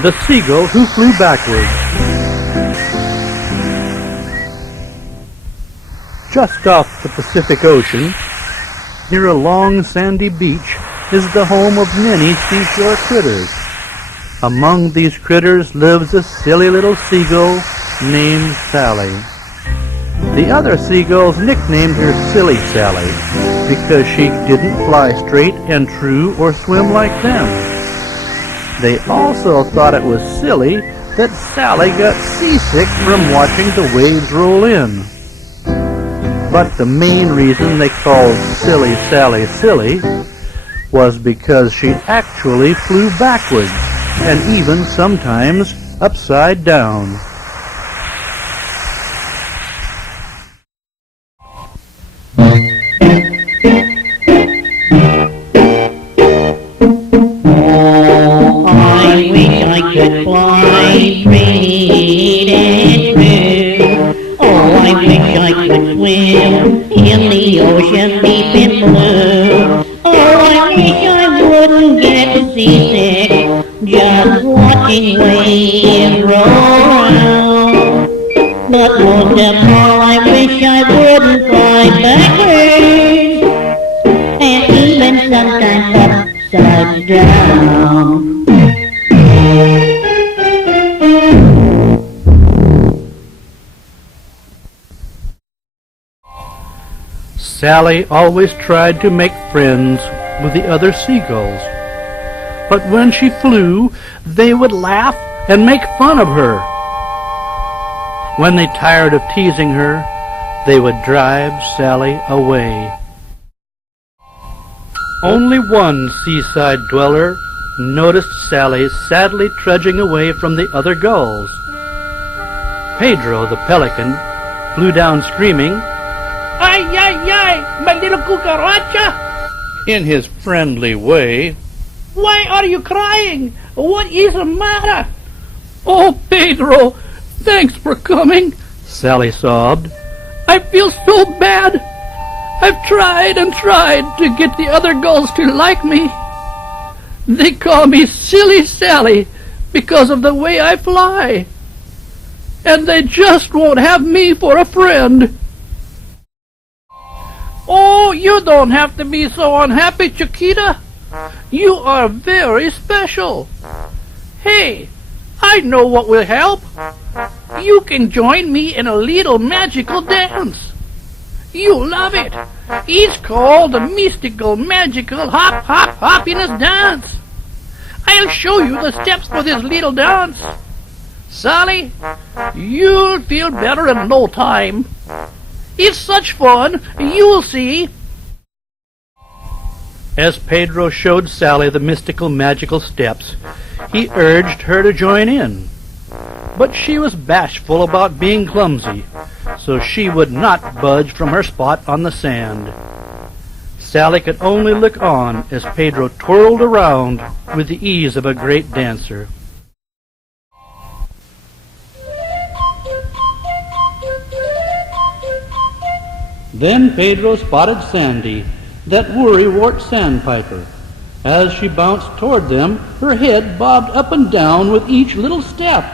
The Seagull Who Flew Backwards. Just off the Pacific Ocean, near a long sandy beach, is the home of many seashore critters. Among these critters lives a silly little seagull named Sally. The other seagulls nicknamed her Silly Sally because she didn't fly straight and true or swim like them. They also thought it was silly that Sally got seasick from watching the waves roll in. But the main reason they called Silly Sally silly was because she actually flew backwards, and even sometimes upside down. I wish I could fly straight and true. Oh, I wish I could swim in the ocean deep and blue. Oh, I wish I wouldn't get seasick just watching waves roll around. But most of all, I wish I wouldn't fly backwards and even sometimes upside down. Sally always tried to make friends with the other seagulls, but when she flew, they would laugh and make fun of her. When they tired of teasing her, they would drive Sally away. Only one seaside dweller noticed Sally sadly trudging away from the other gulls. Pedro the pelican flew down screaming, "Ay, ay, ay, my little cucaracha!" in his friendly way. "Why are you crying? What is the matter?" "Oh, Pedro, thanks for coming," Sally sobbed. "I feel so bad. I've tried and tried to get the other gulls to like me. They call me Silly Sally because of the way I fly. And they just won't have me for a friend." "Oh, you don't have to be so unhappy, Chiquita. You are very special. Hey, I know what will help. You can join me in a little magical dance. You'll love it. It's called the mystical, magical hop, hop, happiness dance. I'll show you the steps for this little dance. Sally, you'll feel better in no time. It's such fun, you'll see." As Pedro showed Sally the mystical, magical steps, he urged her to join in. But she was bashful about being clumsy, so she would not budge from her spot on the sand. Sally could only look on as Pedro twirled around with the ease of a great dancer. Then Pedro spotted Sandy, that worrywart sandpiper. As she bounced toward them, her head bobbed up and down with each little step.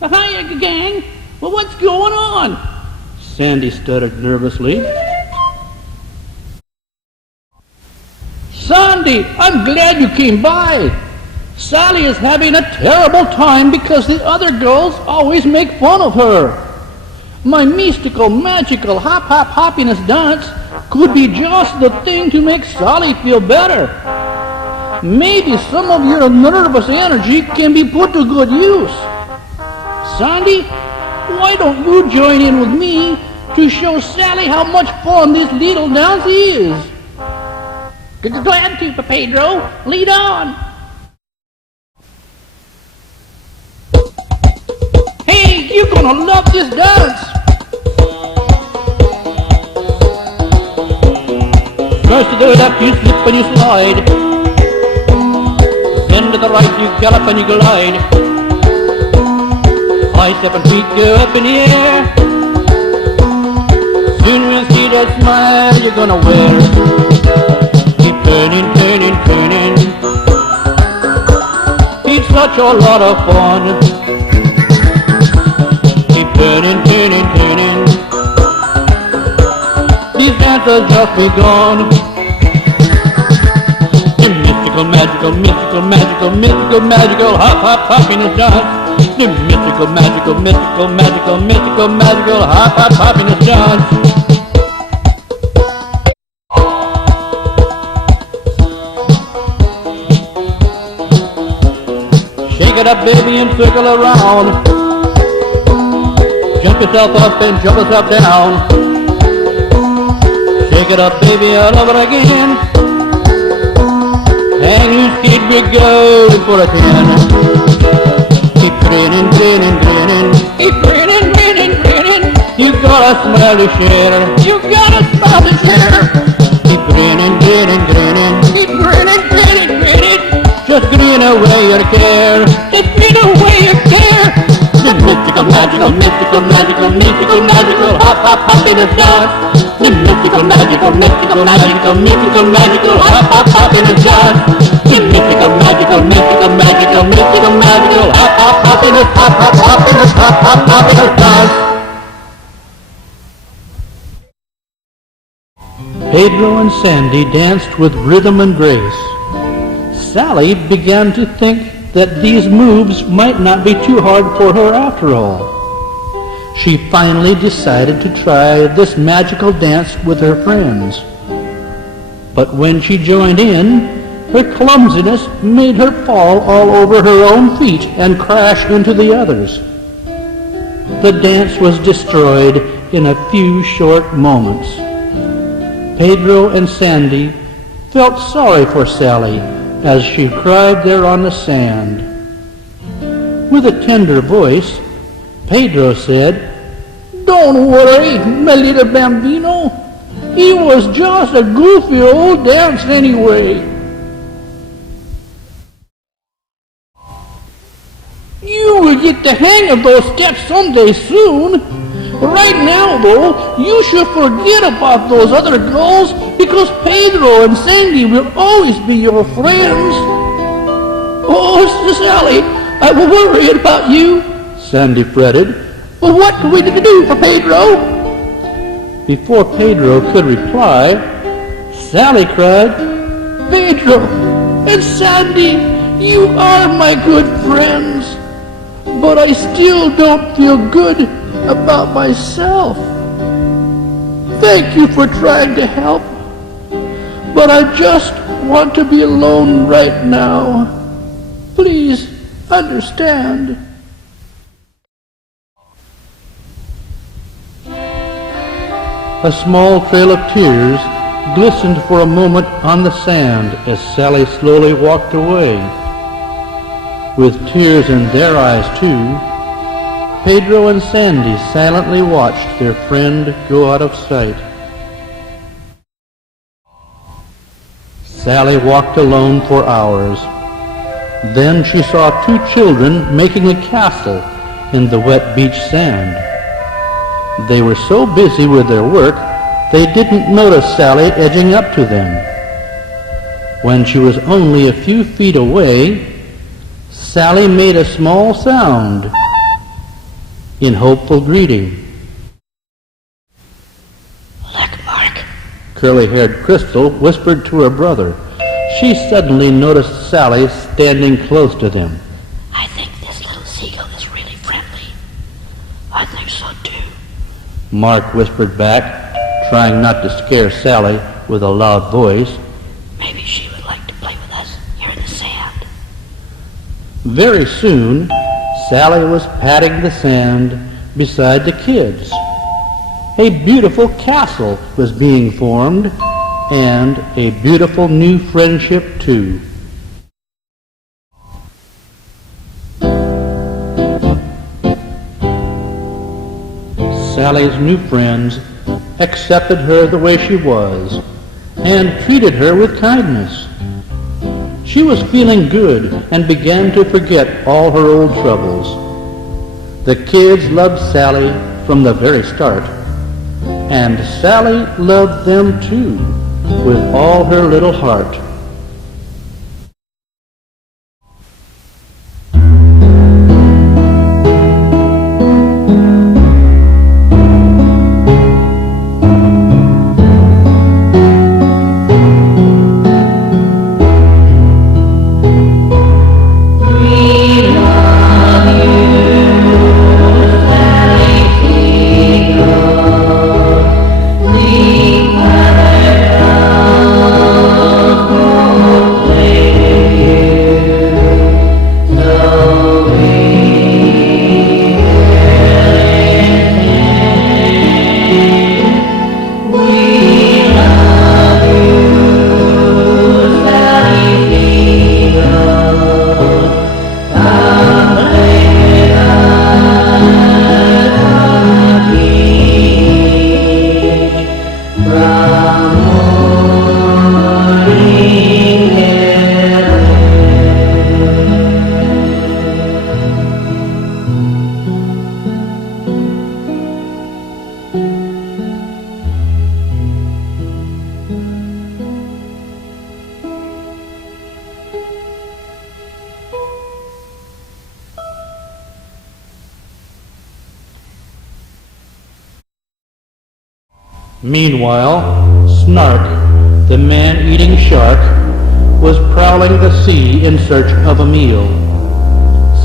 "Hiya, gang! Well, what's going on?" Sandy stuttered nervously. "Sandy, I'm glad you came by. Sally is having a terrible time because the other girls always make fun of her. My mystical, magical hop, hop, happiness dance could be just the thing to make Sally feel better. Maybe some of your nervous energy can be put to good use. Sandy, why don't you join in with me to show Sally how much fun this little dance is?" "Glad to, Pedro. Lead on." "Hey, you're gonna love this dance. First to the left you slip and you slide, then to the right you gallop and you glide. 5-7 feet go up in the air. Soon we'll see that smile you're gonna wear. Keep turning, turning, turning. such a lot of fun. Keep turning, turning, turning. These dances just begun. The mystical, magical, mystical, magical, mystical, magical, hop, hop, happiness dance. The mystical, magical, mystical, magical, mystical, magical, hop, hop, happiness dance. Shake it up, baby, and circle around. Jump yourself up and jump yourself down. Shake it up, baby, all over again. And you skid be good for a 10. Keep grinning, grinning, grinning. Keep grinning, grinning, grinning. You got a smile to share. You got a smile to share. Keep grinning, grinning, grinning. Keep grinning, grinning, grinning. Just grin away your care. Just grin away your care. The mystical, magical, mystical, magical, mystical, magical, hop, hop, happiness dance. The mystical, magical, mystical, magical, mystical, magical, hop, hop, happiness dance. The mystical, magical, mystical, magical, mystical, magical, hop, hop, happiness, hop, hop, happiness, hop, hop, happiness dance. Pedro and Sandy danced with rhythm and grace. Sally began to think that these moves might not be too hard for her after all. She finally decided to try this magical dance with her friends. But when she joined in, her clumsiness made her fall all over her own feet and crash into the others. The dance was destroyed in a few short moments. Pedro and Sandy felt sorry for Sally as she cried there on the sand. With a tender voice, Pedro said, "Don't worry, my little bambino. It was just a goofy old dance anyway. You will get the hang of those steps someday soon. Right now, though, you should forget about those other girls because Pedro and Sandy will always be your friends." "Oh, Sally, I will worry about you," Sandy fretted. "Well, what can we do for Pedro?" Before Pedro could reply, Sally cried, "Pedro and Sandy, you are my good friends, but I still don't feel good about myself. Thank you for trying to help, but I just want to be alone right now. Please understand." A small trail of tears glistened for a moment on the sand as Sally slowly walked away. With tears in their eyes too, Pedro and Sandy silently watched their friend go out of sight. Sally walked alone for hours. Then she saw two children making a castle in the wet beach sand. They were so busy with their work, they didn't notice Sally edging up to them. When she was only a few feet away, Sally made a small sound in hopeful greeting. "Look, Mark," curly-haired Crystal whispered to her brother. She suddenly noticed Sally standing close to them. "I think this little seagull is really friendly." "I think so too," Mark whispered back, trying not to scare Sally with a loud voice. "Maybe she would like to play with us here in the sand." Very soon, Sally was patting the sand beside the kids. A beautiful castle was being formed, and a beautiful new friendship too. Sally's new friends accepted her the way she was and treated her with kindness. She was feeling good and began to forget all her old troubles. The kids loved Sally from the very start, and Sally loved them too with all her little heart. Meanwhile, Snark, the man-eating shark, was prowling the sea in search of a meal.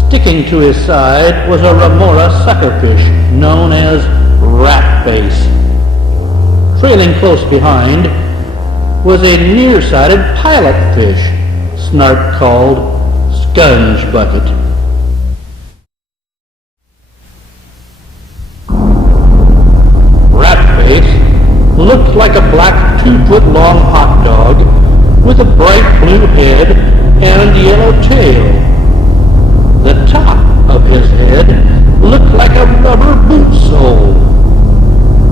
Sticking to his side was a remora suckerfish known as rat face. Trailing close behind was a nearsighted pilot fish Snark called Sponge Bucket. Rat face looked like a black 2-foot-long hot dog with a bright blue head and yellow tail. The top of his head looked like a rubber boot sole.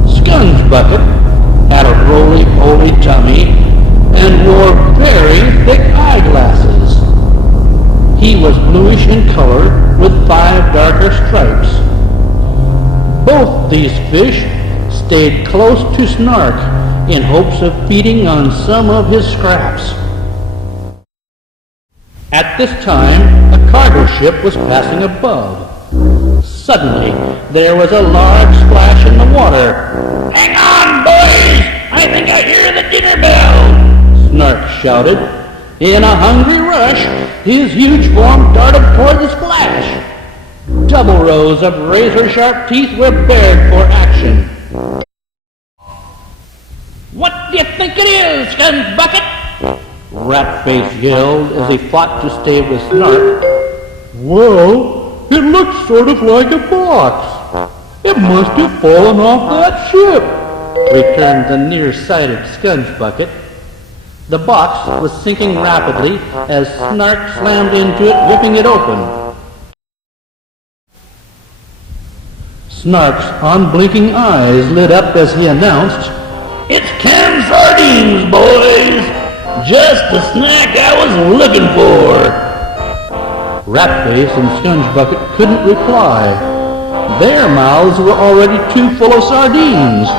Sponge Bucket had a roly-poly tummy and wore very thick eyeglasses. He was bluish in color with 5 darker stripes. Both these fish stayed close to Snark in hopes of feeding on some of his scraps. At this time, a cargo ship was passing above. Suddenly, there was a large splash in the water. "Hang on, boys! I think I hear the dinner bell!" Snark shouted. In a hungry rush, his huge form darted toward the splash. Double rows of razor-sharp teeth were bared for action. "What do you think it is, Sponge Bucket?" Rat-Face yelled as he fought to stay with Snark. "Well, it looks sort of like a box. It must have fallen off that ship," returned the nearsighted Sponge Bucket. The box was sinking rapidly as Snark slammed into it, ripping it open. Snark's unblinking eyes lit up as he announced, "It's canned sardines, boys! Just the snack I was looking for!" Rat-Face and Sponge Bucket couldn't reply. Their mouths were already too full of sardines.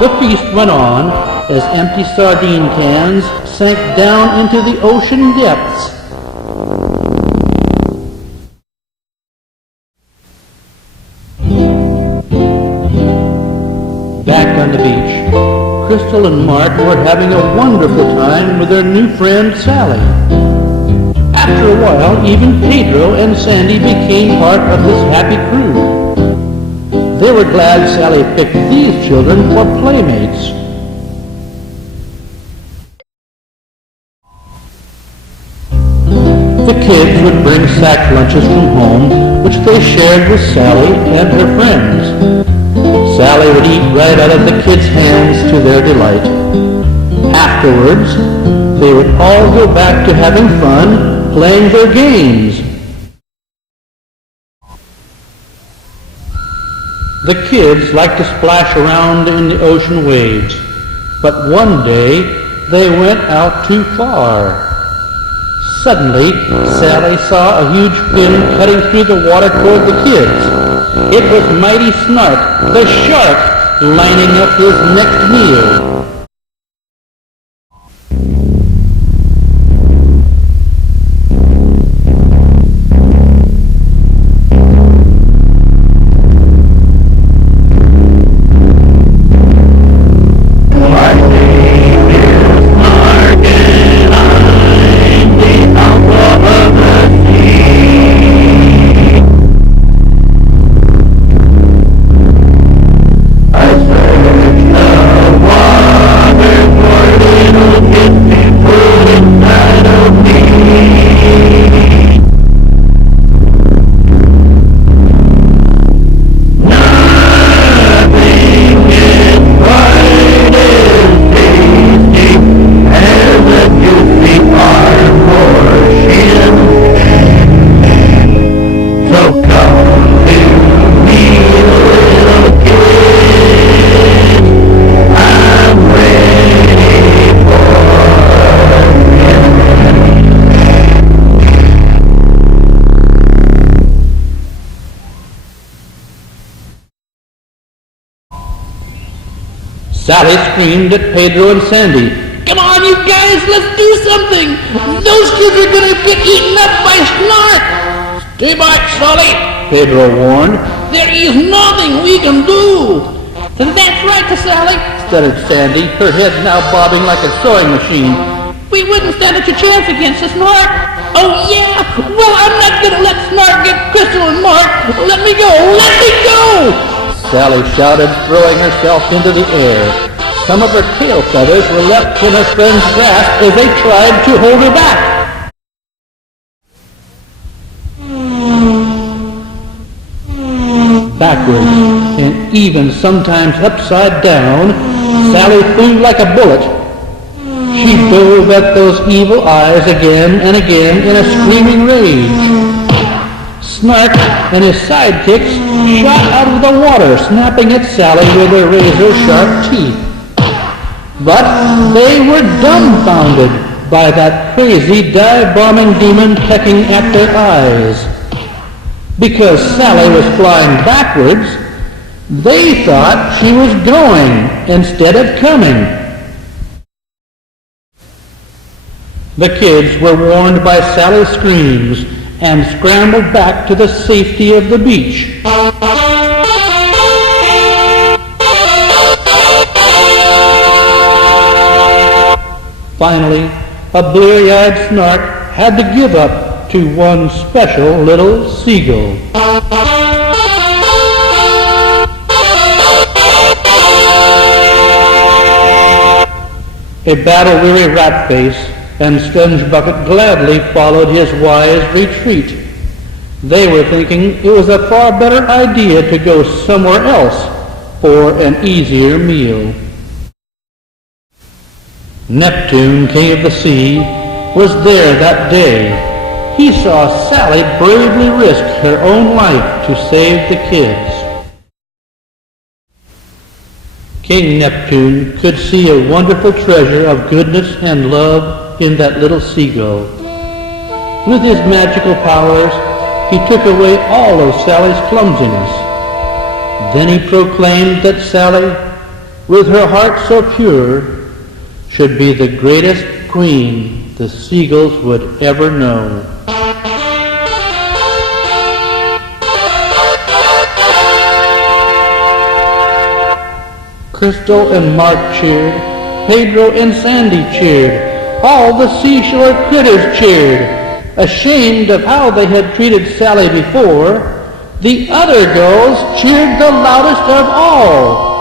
The feast went on as empty sardine cans sank down into the ocean depths. Back on the beach, Crystal and Mark were having a wonderful time with their new friend Sally. After a while, even Pedro and Sandy became part of this happy crew. They were glad Sally picked these children for playmates. The kids would bring sack lunches from home, which they shared with Sally and her friends. Sally would eat right out of the kids' hands to their delight. Afterwards, they would all go back to having fun playing their games. The kids liked to splash around in the ocean waves, but one day they went out too far. Suddenly, Sally saw a huge fin cutting through the water toward the kids. It was mighty Snark, the shark, lining up his next meal. Sally screamed at Pedro and Sandy. "Come on, you guys, let's do something! Those kids are gonna get eaten up by Snark!" "Stay back, Sally," Pedro warned. "There is nothing we can do." "That's right, Sally. stuttered Sandy, her head now bobbing like a sewing machine. We wouldn't stand a chance against us, Snark. Oh, yeah? Well, I'm not gonna let Snark get Crystal and Mark. Let me go! Let me go! Sally shouted, throwing herself into the air. Some of her tail feathers were left in her friend's grasp as they tried to hold her back. Backwards, and even sometimes upside down, Sally flew like a bullet. She dove at those evil eyes again and again in a screaming rage. Snark and his sidekicks shot out of the water, snapping at Sally with their razor-sharp teeth. But they were dumbfounded by that crazy dive-bombing demon pecking at their eyes. Because Sally was flying backwards, they thought she was going instead of coming. The kids were warned by Sally's screams and scrambled back to the safety of the beach. Finally, a bleary-eyed Snark had to give up to one special little seagull. A battle-weary rat-face and Sponge Bucket gladly followed his wise retreat. They were thinking it was a far better idea to go somewhere else for an easier meal. Neptune, king of the sea, was there that day. He saw Sally bravely risk her own life to save the kids. King Neptune could see a wonderful treasure of goodness and love in that little seagull. With his magical powers, he took away all of Sally's clumsiness. Then he proclaimed that Sally, with her heart so pure, should be the greatest queen the seagulls would ever know. Crystal and Mark cheered, Pedro and Sandy cheered, all the seashore critters cheered. Ashamed of how they had treated Sally before, the other girls cheered the loudest of all.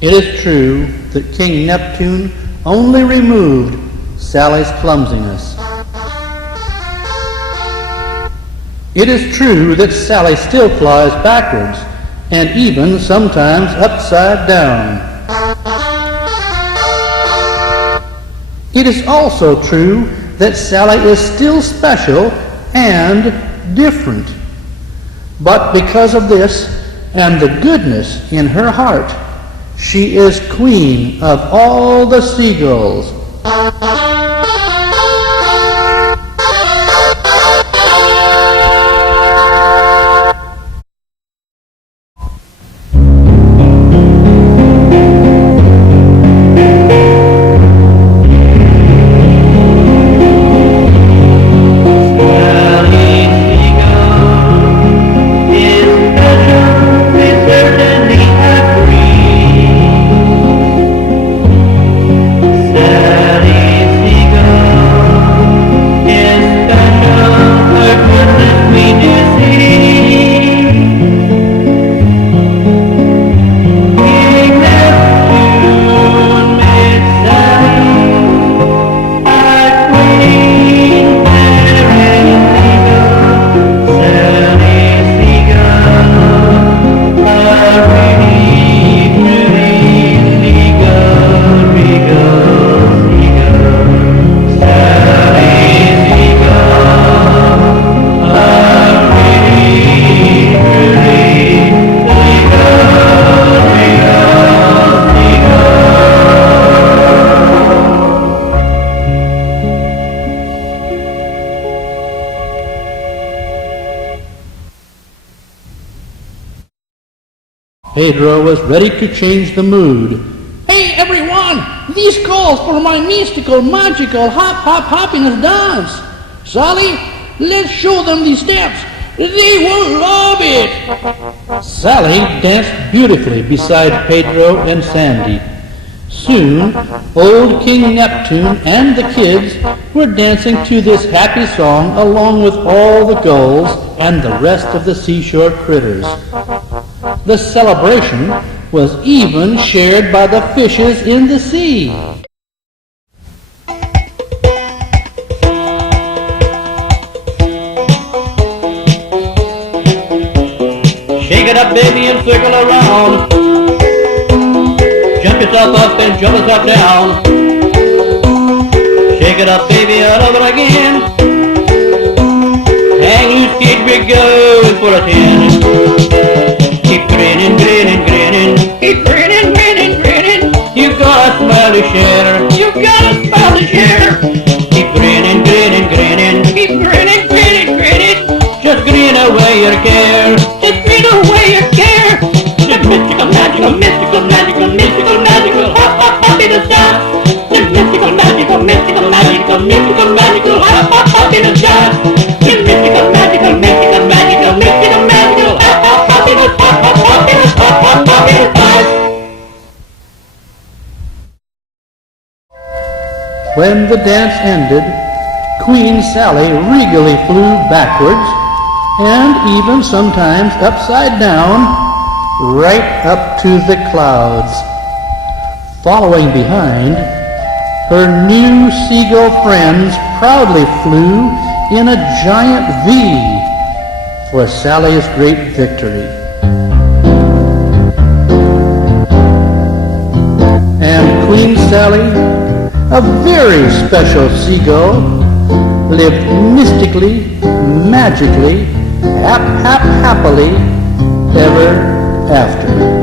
It is true that King Neptune only removed Sally's clumsiness. It is true that Sally still flies backwards, and even sometimes upside down. It is also true that Sally is still special and different. But because of this and the goodness in her heart, she is queen of all the seagulls. That is Pedro was ready to change the mood. Hey everyone, these calls for my mystical, magical, happiness dance. Sally, let's show them these steps. They will love it. Sally danced beautifully beside Pedro and Sandy. Soon, old King Neptune and the kids were dancing to this happy song along with all the gulls and the rest of the seashore critters. The celebration was even shared by the fishes in the sea. Shake it up, baby, and circle around. Jump yourself up and jump yourself down. Shake it up, baby, all over again. Hang loose, kid, we're going for a 10. Keep grinning, grinning, grinning. Keep grinning, grinning, grinning. You got a smile to share. You got a smile to share. Keep grinning, grinning, grinning. Keep grinning, grinning, grinning. Just grin away your care. Just grin away your care. The mystical, magical, mystical, magical, mystical, magical, happiness dance. The mystical, magical, mystical, magical, mystical, magical, happiness dance. The mystical, magical, mystical, magical, mystical, magical, happiness, happiness, happiness dance. When the dance ended, Queen Sally regally flew backwards and even sometimes upside down, right up to the clouds. Following behind, her new seagull friends proudly flew in a giant V for Sally's great victory. And Queen Sally, a very special seagull, lived mystically, magically, happily ever after.